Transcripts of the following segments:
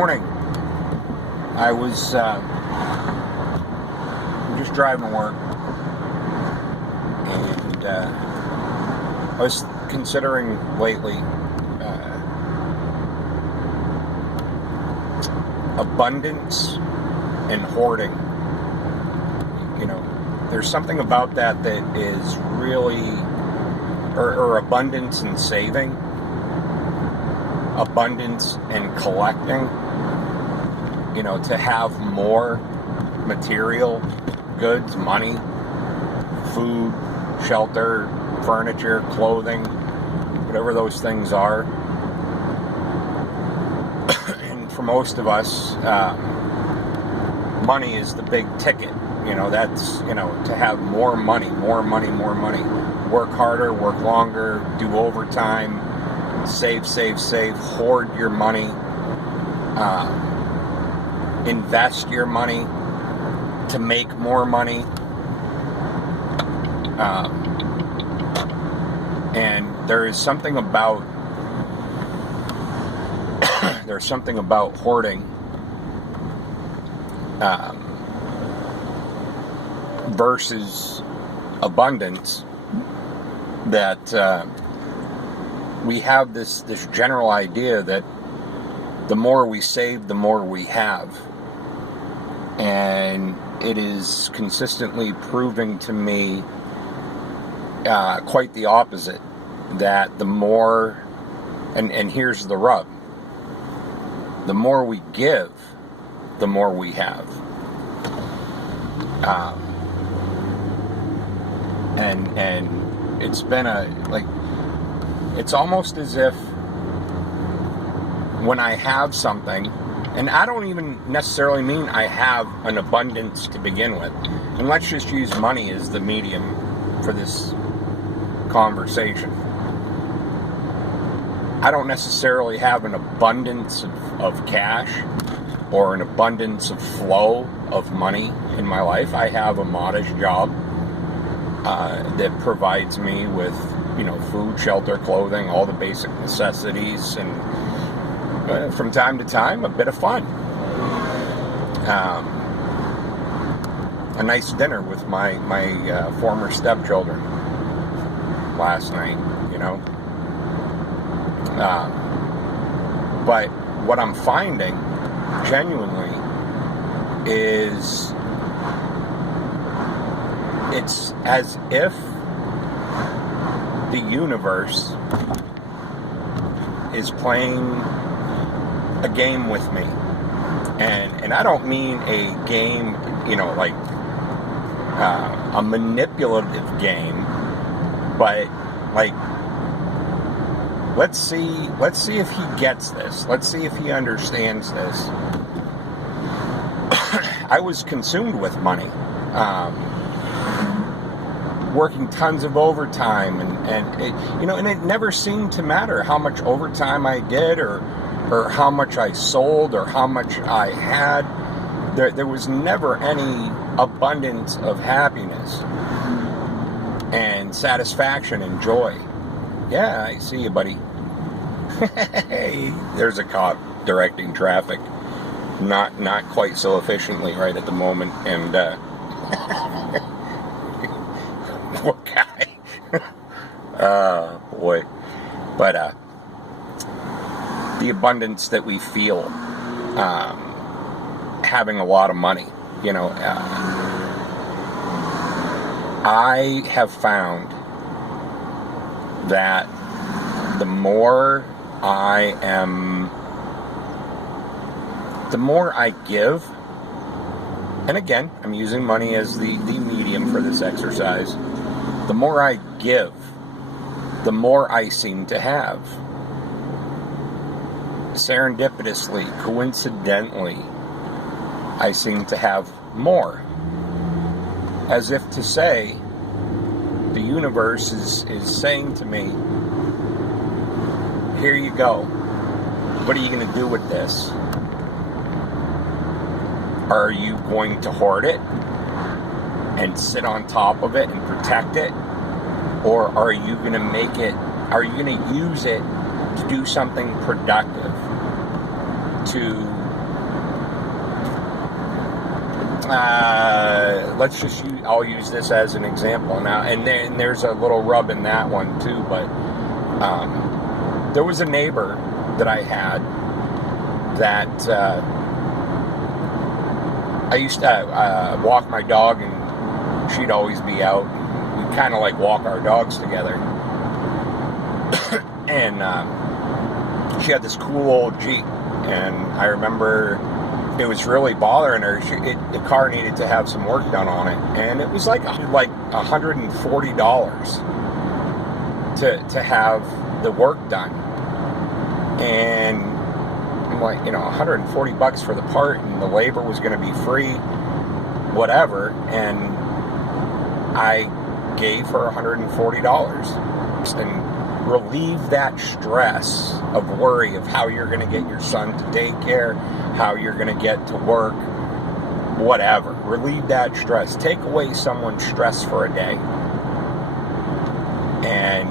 morning. I was just driving to work, and I was considering lately abundance and hoarding. You know, there's something about that is really, or abundance and saving, abundance and collecting. You know, to have more material goods, money, food, shelter, furniture, clothing, whatever those things are. And for most of us, money is the big ticket. You know, that's, to have more money. Work harder, work longer, do overtime, save, hoard your money, invest your money to make more money. And there is something about hoarding versus abundance that we have this general idea that the more we save, the more we have. And it is consistently proving to me quite the opposite, that the more, and here's the rub, the more we give, the more we have. And it's been it's almost as if when I have something, and I don't even necessarily mean I have an abundance to begin with, and let's just use money as the medium for this conversation. I don't necessarily have an abundance of cash or an abundance of flow of money in my life. I have a modest job that provides me with, food, shelter, clothing, all the basic necessities, and from time to time, a bit of fun. A nice dinner with my former stepchildren last night, But what I'm finding, genuinely, is it's as if the universe is playing a game with me. And I don't mean a game, a manipulative game, but let's see if he gets this. Let's see if he understands this. I was consumed with money, working tons of overtime, and it never seemed to matter how much overtime I did, or how much I sold, or how much I had. There was never any abundance of happiness and satisfaction and joy. Yeah, I see you, buddy. Hey, there's a cop directing traffic. Not quite so efficiently right at the moment, and poor guy. Boy. But the abundance that we feel having a lot of money, I have found that the more I give, and again, I'm using money as the medium for this exercise, the more I give, the more I seem to have. Serendipitously, coincidentally, I seem to have more. As if to say, the universe is saying to me, here you go. What are you going to do with this? Are you going to hoard it and sit on top of it and protect it? Or are you going to use it to do something productive, to let's just use, I'll use this as an example now, and then there's a little rub in that one too, but there was a neighbor that I had that I used to walk my dog, and she'd always be out. We'd kind of like walk our dogs together. And she had this cool old Jeep, and I remember it was really bothering her. The car needed to have some work done on it, and it was like $140 to have the work done. And I'm like, $140 for the part, and the labor was going to be free, whatever. And I gave her $140 and relieve that stress of worry of how you're going to get your son to daycare, how you're going to get to work, whatever. Relieve that stress. Take away someone's stress for a day. And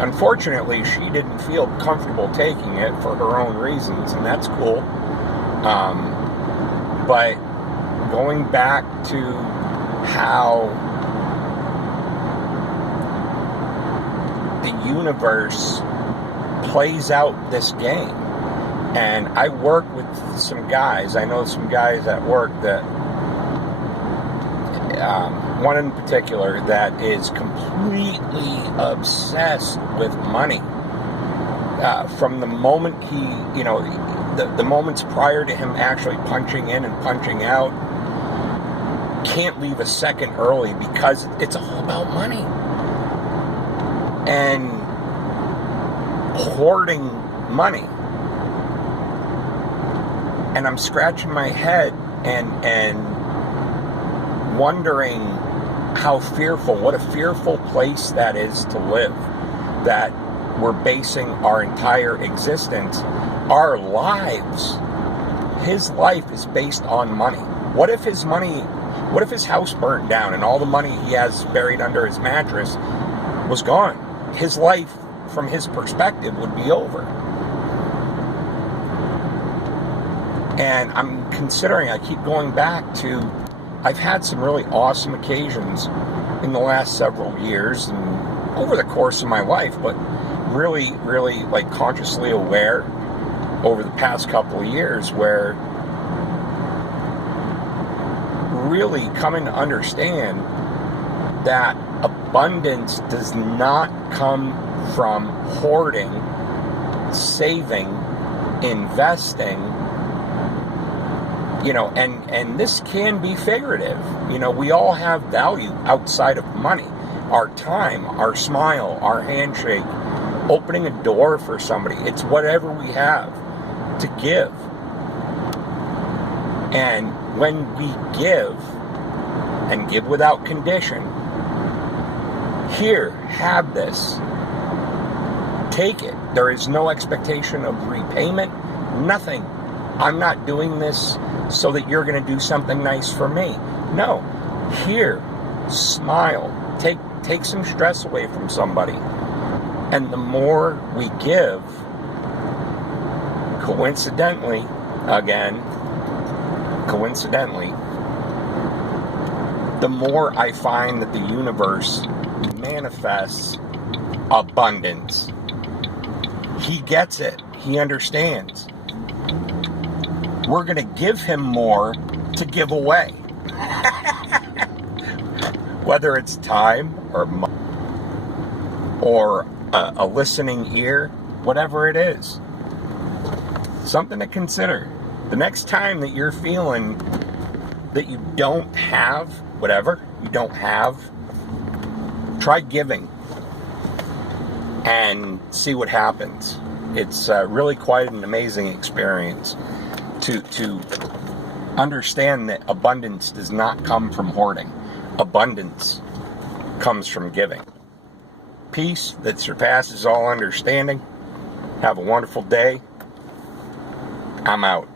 unfortunately, she didn't feel comfortable taking it for her own reasons, and that's cool. But going back to how the universe plays out this game. And I work with some guys. I know some guys at work that, one in particular, that is completely obsessed with money. From the moment the moments prior to him actually punching in and punching out, can't leave a second early because it's all about money. And hoarding money. And I'm scratching my head and wondering what a fearful place that is to live. That we're basing our entire existence, our lives, his life is based on money. What if his house burnt down and all the money he has buried under his mattress was gone? His life, from his perspective, would be over. And I'm considering, I keep going back to, I've had some really awesome occasions in the last several years and over the course of my life, but really, really like consciously aware over the past couple of years where really coming to understand that abundance does not come from hoarding, saving, investing, and this can be figurative. We all have value outside of money. Our time, our smile, our handshake, opening a door for somebody. It's whatever we have to give. And when we give, and give without condition, here, have this. Take it. There is no expectation of repayment, nothing. I'm not doing this so that you're going to do something nice for me. No. Here, smile. Take some stress away from somebody. And the more we give, coincidentally, the more I find that the universe manifests abundance. He gets it. He understands. We're going to give him more to give away. Whether it's time or money or a listening ear, whatever it is. Something to consider. The next time that you're feeling that you don't have whatever you don't have, try giving and see what happens. It's really quite an amazing experience to understand that abundance does not come from hoarding. Abundance comes from giving. Peace that surpasses all understanding. Have a wonderful day. I'm out.